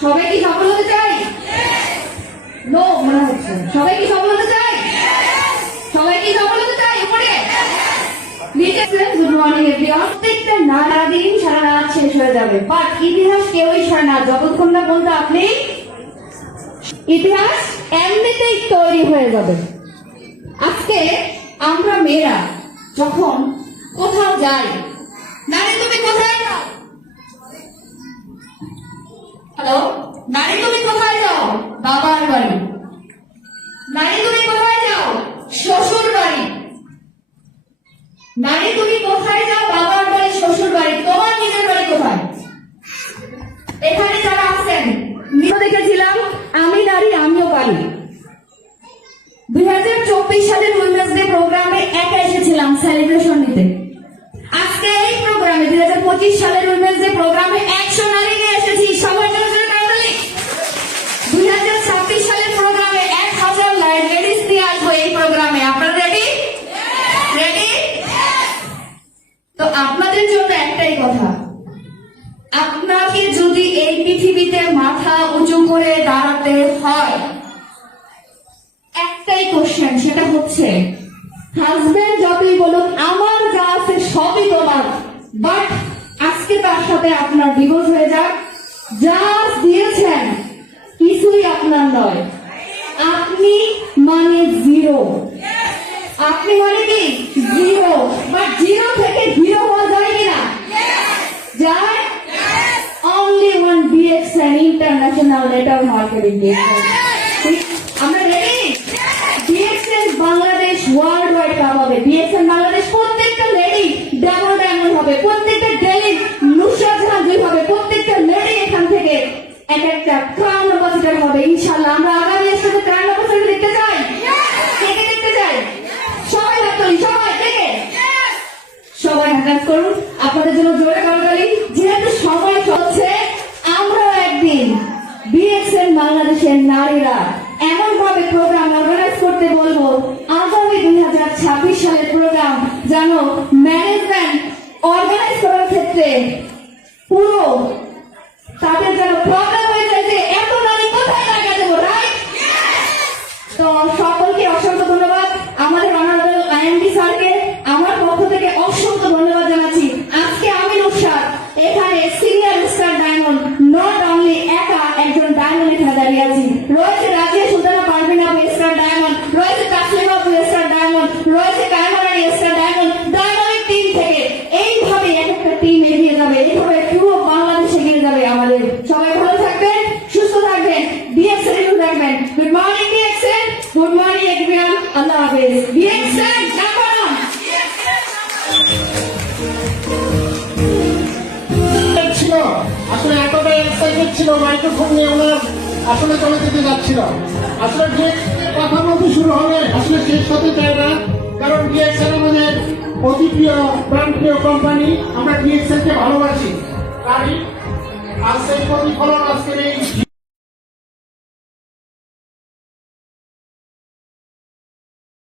সবাই কি সফল হতে চাই? নো মনে হচ্ছে। সবাই কি সফল হতে চাই? সবাই কি সফল হতে চাই উপরে? কেউই যতক্ষণ না বলতে আপনি, ইতিহাস এমনিতেই তৈরি হয়ে যাবে। আজকে আমরা মেয়েরা যখন কোথাও যাই, নারী তুমি কোথায়? হ্যালো? নারী তুমি কোথায় যাও? বাবার বাড়ি। নারী তুমি কোথায় যাও? শ্বশুর বাড়ি। নারী তুমি কোথায় যাও? বাবার বাড়ি, শ্বশুর বাড়ি। তোমার নিজের বাড়ি কোথায়? এখানে যারা আছেন দেখেছিলাম, আমি নারী, আমিও পারি। দুই হাজার চব্বিশ সালের উইমেন্স ডে প্রোগ্রামে একা এসেছিলাম সেলিব্রেশন নিতে আজকে এই প্রোগ্রামে দুই হাজার পঁচিশ সালের উইমেন্স ডে প্রোগ্রামে একশো নারী নিয়ে এসেছি সবার জন্য জন্য কারণে দুই হাজার ছাব্বিশ সালের প্রোগ্রামে এক হাজার লেডিস নিয়ে আসব এই প্রোগ্রামে আপনারা রেডি রেডি তো আপনাদের জন্য একটাই কথা। আপনাকে যদি এই পৃথিবীতে মাথা উঁচু করে দাঁড়াতে হয়, একটাই কোশ্চেন সেটা হচ্ছে হাজবেন্ড যতই বলুন আমার যা আছে সবই তোমার। বাট আজকে তার সাথে আপনার ডিভোর্স হয়ে যাক। যা দিয়েছেন, কিছুই আপনার নয়। আপনি মানে জিরো আপনি মানে কি? জিরো বাট জিরো থেকে হিরো হওয়া যায় Letter Marketing Business. আমরা ready Bangladesh world wide cup হবে বাংলাদেশ প্রত্যেকটা লেডি ডাবল ডায়মন্ড হবে। প্রত্যেকটা ডেলি নুসরাত জাহান দুই হবে। প্রত্যেকটা লেডি এখান থেকে এক একটা ক্রাউন অ্যাম্বাসিডার হবে। ইনশাআল্লাহ আমরা আগামী সাথে ক্রাউন অ্যাম্বাসিডার দেখতে চাই। কে দেখতে চাই? সবাই হাত সবাই দেখে সবাই হ্যান্ড করুন আপনাদের জন্য জোরে করতালি বাংলাদেশের নারীরা এমন ভাবে প্রোগ্রাম অর্গানাইজ করতে বলব, আগামী দুই হাজার ছাব্বিশ সালের প্রোগ্রাম যেন ম্যানেজমেন্ট অর্গানাইজ করার ক্ষেত্রে পুরো তাদের যেন প্রবলেম হয়ে যায় যে এত নারী কোথায় টাকা দেবো তো সকলকে অসংখ্য ধন্যবাদ। আমাদের অনারেবল আইএমডি স্যারকে, আমার পক্ষ থেকে অসংখ্য ধন্যবাদ জানাচ্ছি। আজকে আমি নুসরাত এখানে সিনিয়র স্টার ডায়মন্ড নট এখানে দাঁড়িয়ে আছি। রয়েছে রাজিয়া সুলতানা পারভিন স্টার ডায়মন্ড। রয়েছে তাসলিমা স্টার ডায়মন্ড। রয়েছে কায়মারানি স্টার ডায়মন্ড। ডায়মন্ডের টিম থেকে এইভাবে এক একটা টিম এগিয়ে যাবে, এইভাবে পুরো বাংলাদেশ এগিয়ে যাবে আমাদের। সবাই ভালো থাকবেন, সুস্থ থাকবেন বিএক্সএল রাখবেন good morning BXL good morning everyone আল্লাহ হাফেজ। ছিল। আসলে এতটাই এক্সাইটেড ছিল মাইক্রোফোন নিয়ে ওনার আসলে চলে যেতে যাচ্ছিল। আসলে ডিএক্সের কথা বলতে শুরু হবে, আসলে শেষ হতে চায় না। কারণ ডিএক্সএল আমাদের অতি প্রিয় প্রাণ প্রিয় কোম্পানি আমরা ডিএক্সএল কে ভালোবাসি। আর সেই প্রতিফলন আজকের এই